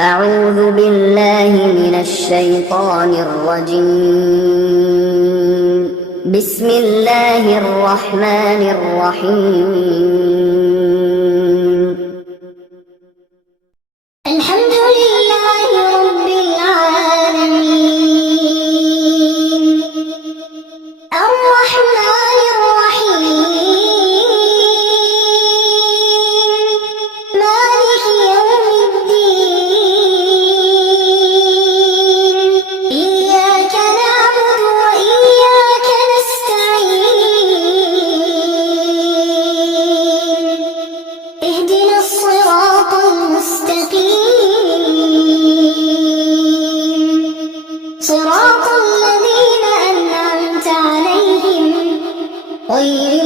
أعوذ بالله من الشيطان الرجيم. بسم الله الرحمن الرحيم. الحمد لله رب العالمين الرحمن الرحيم مالك يوم الدين إياك نعبد وإياك نستعين اهدنا الصراط المستقيم صراط الذين أنعمت عليهم غير